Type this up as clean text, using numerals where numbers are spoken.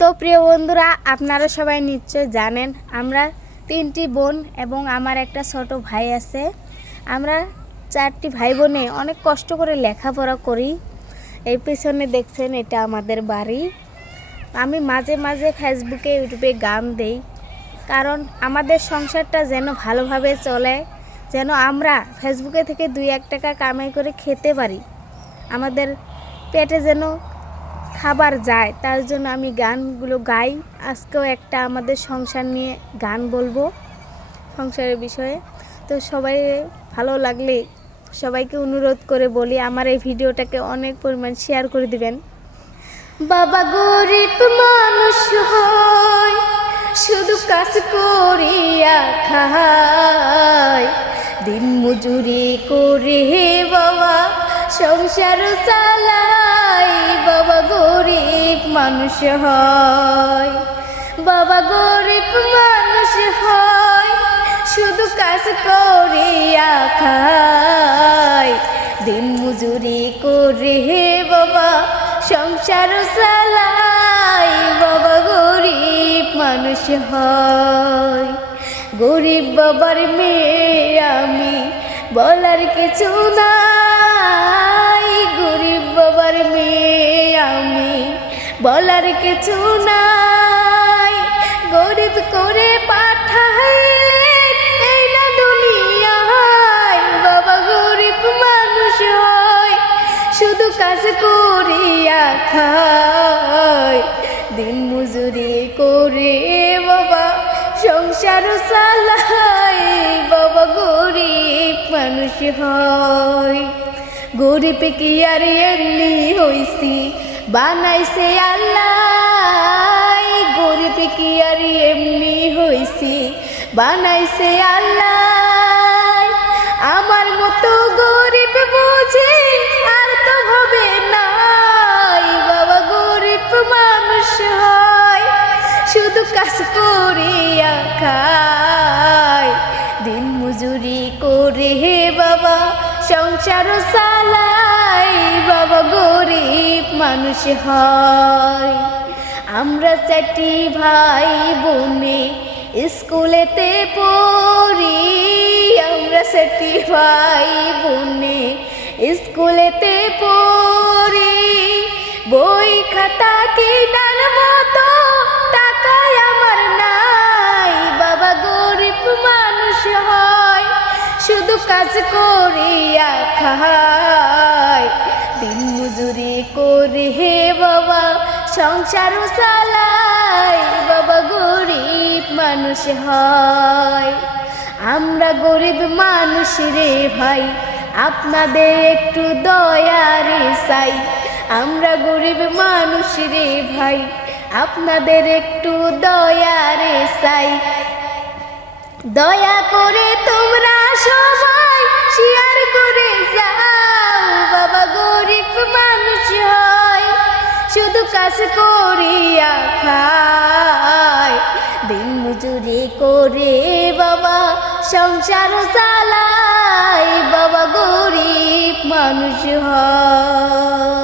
তো প্রিয় বন্ধুরা, আপনারা সবাই নিশ্চয় জানেন আমরা তিনটি বোন এবং আমার একটা ছোট ভাই আছে। আমরা চারটি ভাই বোনে অনেক কষ্ট করে লেখাপড়া করি। এই পেছনে দেখছেন এটা আমাদের বাড়ি। আমি মাঝে মাঝে ফেসবুকে ইউটিউবে গান দেই, কারণ আমাদের সংসারটা যেন ভালোভাবে চলে, যেন আমরা ফেসবুকে থেকে 2-1 টাকা কামাই করে খেতে পারি, আমাদের পেটে যেন খাবার যায়, তার জন্য আমি গানগুলো গাই। আজকেও একটা আমাদের সংসার নিয়ে গান বলবো, সংসারের বিষয়ে। তো সবাই ভালো লাগলে সবাইকে অনুরোধ করে বলি আমার এই ভিডিওটাকে অনেক পরিমাণ শেয়ার করে দিবেন। বাবা গরিব মানুষ হয়, শুধু কাজ করিয়া খায়, দিন মজুরি করে বাবা সংসার চালায়। বাবা গরিব মানুষ হয়, বাবা গরিব মানুষ হয়, শুধু কাজ করিয়া খায়, দিন মজুরি করে বাবা সংসার চালায়। বাবা গরিব মানুষ হয়। গরিব বাবার মেয়ে আমি, বলার কিছু নাই। গরিব বাবার মেয়ে আমি, বলার কিছু নাই। গরিব করে পাঠাইলেন এই না দুনিয়ায়। বাবা গরিব মানুষ হয়, শুধু কাজ করিয়া খায়, দিন মজুরি করে বাবা সংসার চালায়। বাবা গরিব মানুষ হয়। গরিব কি আর এমনি হইছি, বানাইছে আল্লাহ। গরিব কি আর এমনি হইছি, বানাইছে আল্লাহ। আমার মতো গরিব বুঝি আর তো হবে নাই। বাবা গরিব মানুষ হয়, শুধু কাজ করিয়া খায়, দিন মজুরি করে বাবা সংসার চালায়। বাবা গরিব মানুষ হয়। আমরা 4টি ভাই বোনে স্কুলেতে পড়ি। আমরা 4টি ভাই বোনে স্কুলেতে পড়ি। বই খাতা কেনার মতো টাকায় আমার নাই। বাবা গরিব মানুষ হয়, শুধু কাজ করিয়া খায়, দিন মজুরি করে বাবা সংসার চালায়। বাবা গরিব মানুষ হয়। আমরা গরিব মানুষ রে ভাই, আপনাদের একটু দয়ার চাই। আমরা গরিব মানুষ রে ভাই, আপনাদের একটু দয়ার চাই। দয়া করে তোমরা সবাই শেয়ার করে যাও। বাবা গরিব মানুষ হয়, শুধু কাজ করিয়া খায়, দিন মজুরি করে বাবা সংসার চালায়। বাবা গরিব মানুষ হয়।